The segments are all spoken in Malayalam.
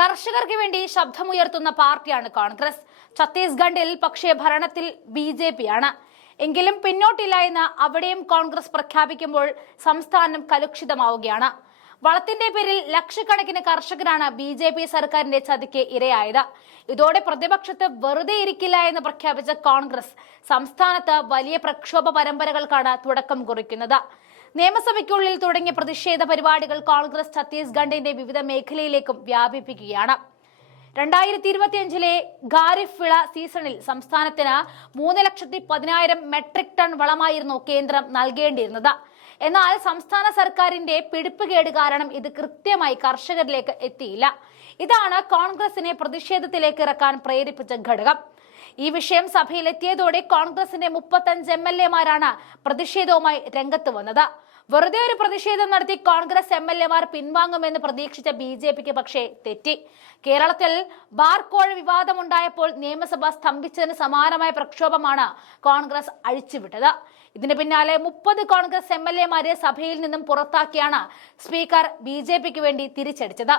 കർഷകർക്ക് വേണ്ടി ശബ്ദമുയർത്തുന്ന പാർട്ടിയാണ് കോൺഗ്രസ്. ഛത്തീസ്ഗഡിൽ പക്ഷേ ഭരണത്തിൽ BJP ആണ്. എങ്കിലും പിന്നോട്ടില്ല എന്ന് അവിടെയും കോൺഗ്രസ് പ്രഖ്യാപിക്കുമ്പോൾ സംസ്ഥാനം കലുഷിതമാവുകയാണ്. വളത്തിന്റെ പേരിൽ ലക്ഷക്കണക്കിന് കർഷകരാണ് BJP സർക്കാരിന്റെ ചതിക്ക് ഇരയായത്. ഇതോടെ പ്രതിപക്ഷത്ത് വെറുതെ ഇരിക്കില്ല എന്ന് പ്രഖ്യാപിച്ച കോൺഗ്രസ് സംസ്ഥാനത്ത് വലിയ പ്രക്ഷോഭ പരമ്പരകൾക്കാണ് തുടക്കം കുറിക്കുന്നത്. നിയമസഭയ്ക്കുള്ളിൽ തുടങ്ങിയ പ്രതിഷേധ പരിപാടികൾ കോൺഗ്രസ് ഛത്തീസ്ഗഡിന്റെ വിവിധ മേഖലയിലേക്കും വ്യാപിപ്പിക്കുകയാണ്. 2025 ഖാരിഫ് വിള സീസണിൽ സംസ്ഥാനത്തിന് 3,10,000 മെട്രിക് ടൺ വളമായിരുന്നു കേന്ദ്രം നൽകേണ്ടിയിരുന്നത്. എന്നാൽ സംസ്ഥാന സർക്കാരിന്റെ പിടിപ്പുകേട് കാരണം ഇത് കൃത്യമായി കർഷകരിലേക്ക് എത്തിയില്ല. ഇതാണ് കോൺഗ്രസിനെ പ്രതിഷേധത്തിലേക്ക് ഇറക്കാൻ പ്രേരിപ്പിച്ച ഘടകം. ഈ വിഷയം സഭയിലെത്തിയതോടെ കോൺഗ്രസിന്റെ 35 MLA-മാരാണ് പ്രതിഷേധവുമായി രംഗത്ത് വന്നത്. വെറുതെ ഒരു പ്രതിഷേധം നടത്തി കോൺഗ്രസ് MLA-മാർ പിൻവാങ്ങുമെന്ന് പ്രതീക്ഷിച്ച BJP-ക്ക് പക്ഷേ തെറ്റി. കേരളത്തിൽ ബാർക്കോഴ വിവാദമുണ്ടായപ്പോൾ നിയമസഭ സ്തംഭിച്ചതിന് സമാനമായ പ്രക്ഷോഭമാണ് കോൺഗ്രസ് അഴിച്ചുവിട്ടത്. ഇതിന് പിന്നാലെ 30 കോൺഗ്രസ് MLA-മാരെ സഭയിൽ നിന്നും പുറത്താക്കിയാണ് സ്പീക്കർ BJP-ക്ക് വേണ്ടി തിരിച്ചടിച്ചത്.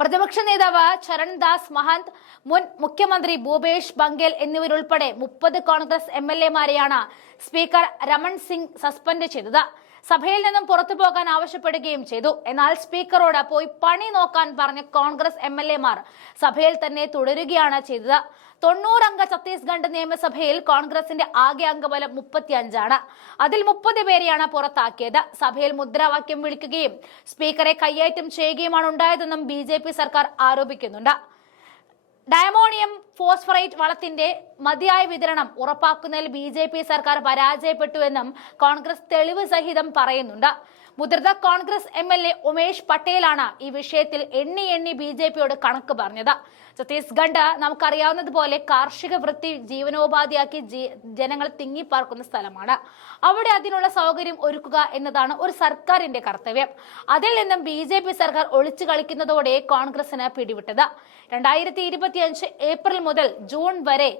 പ്രതിപക്ഷ നേതാവ് ചരൺദാസ് മഹന്ത്, മുൻ മുഖ്യമന്ത്രി ഭൂപേഷ് ബംഗേൽ എന്നിവരുൾപ്പെടെ 30 കോൺഗ്രസ് MLA-മാരെയാണ് സ്പീക്കർ രമൺ സിംഗ് സസ്പെൻഡ് ചെയ്തത്. സഭയിൽ നിന്നും പുറത്തു പോകാൻ ആവശ്യപ്പെടുകയും ചെയ്തു. എന്നാൽ സ്പീക്കറോട് പോയി പണി നോക്കാൻ പറഞ്ഞ കോൺഗ്രസ് MLA-മാർ സഭയിൽ തന്നെ തുടരുകയാണ് ചെയ്തത്. 90 അംഗ ഛത്തീസ്ഗഡ് നിയമസഭയിൽ കോൺഗ്രസിന്റെ ആകെ അംഗബലം 35 ആണ്. അതിൽ 30 പേരെയാണ് പുറത്താക്കിയത്. സഭയിൽ മുദ്രാവാക്യം വിളിക്കുകയും സ്പീക്കറെ കയ്യേറ്റം ചെയ്യുകയുമാണ് ഉണ്ടായതെന്നും BJP സർക്കാർ ആരോപിക്കുന്നുണ്ട്. ഡയമോണിയം ഫോസ്ഫറേറ്റ് വളത്തിന്റെ മതിയായ വിതരണം ഉറപ്പാക്കുന്നതിൽ BJP സർക്കാർ പരാജയപ്പെട്ടുവെന്നും കോൺഗ്രസ് തെളിവ് സഹിതം പറയുന്നുണ്ട്. മുതിർന്ന കോൺഗ്രസ് MLA ഉമേഷ് പട്ടേലാണ് ഈ വിഷയത്തിൽ എണ്ണി BJP-യോട് കണക്ക് പറഞ്ഞത്. ഛത്തീസ്ഗഡ് നമുക്കറിയാവുന്നതുപോലെ കാർഷിക വൃത്തി ജീവനോപാധിയാക്കി ജനങ്ങൾ തിങ്ങിപ്പാർക്കുന്ന സ്ഥലമാണ്. അവിടെ അതിനുള്ള സൗകര്യം ഒരുക്കുക എന്നതാണ് ഒരു സർക്കാരിന്റെ കർത്തവ്യം. അതിൽ നിന്നും BJP സർക്കാർ ഒളിച്ചു കളിക്കുന്നതോടെ കോൺഗ്രസിന് പിടിവിട്ടത്. 2025 ഏപ്രിൽ മുതൽ ജൂൺ വരെ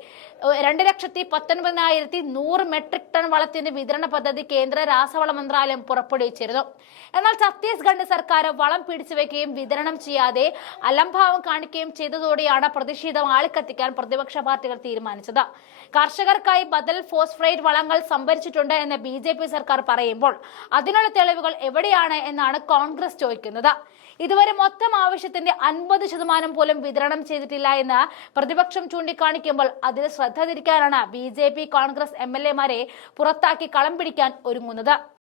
2,19,100 മെട്രിക് ടൺ വളത്തിന്റെ വിതരണ പദ്ധതി കേന്ദ്ര രാസവള മന്ത്രാലയം പുറപ്പെടുവിച്ചിരുന്നു. എന്നാൽ ഛത്തീസ്ഗഡ് സർക്കാർ വളം പിടിച്ചുവെക്കുകയും വിതരണം ചെയ്യാതെ അലംഭാവം കാണിക്കുകയും ചെയ്തതോടെയാണ് പ്രതിഷേധം ആളിക്കത്തിക്കാൻ പ്രതിപക്ഷ പാർട്ടികൾ തീരുമാനിച്ചത്. കർഷകർക്കായി ബദൽ ഫോസ്ഫറേറ്റ് വളങ്ങൾ സംഭരിച്ചിട്ടുണ്ട് എന്ന് BJP സർക്കാർ പറയുമ്പോൾ അതിനുള്ള തെളിവുകൾ എവിടെയാണ് എന്നാണ് കോൺഗ്രസ് ചോദിക്കുന്നത്. ഇതുവരെ മൊത്തം ആവശ്യത്തിന്റെ 50% പോലും വിതരണം ചെയ്തിട്ടില്ല എന്ന് പ്രതിപക്ഷം ചൂണ്ടിക്കാണിക്കുമ്പോൾ അതിൽ ശ്രദ്ധ തിരിക്കാനാണ് BJP കോൺഗ്രസ് MLA-മാരെ പുറത്താക്കി കളം പിടിക്കാൻ ഒരുങ്ങുന്നത്.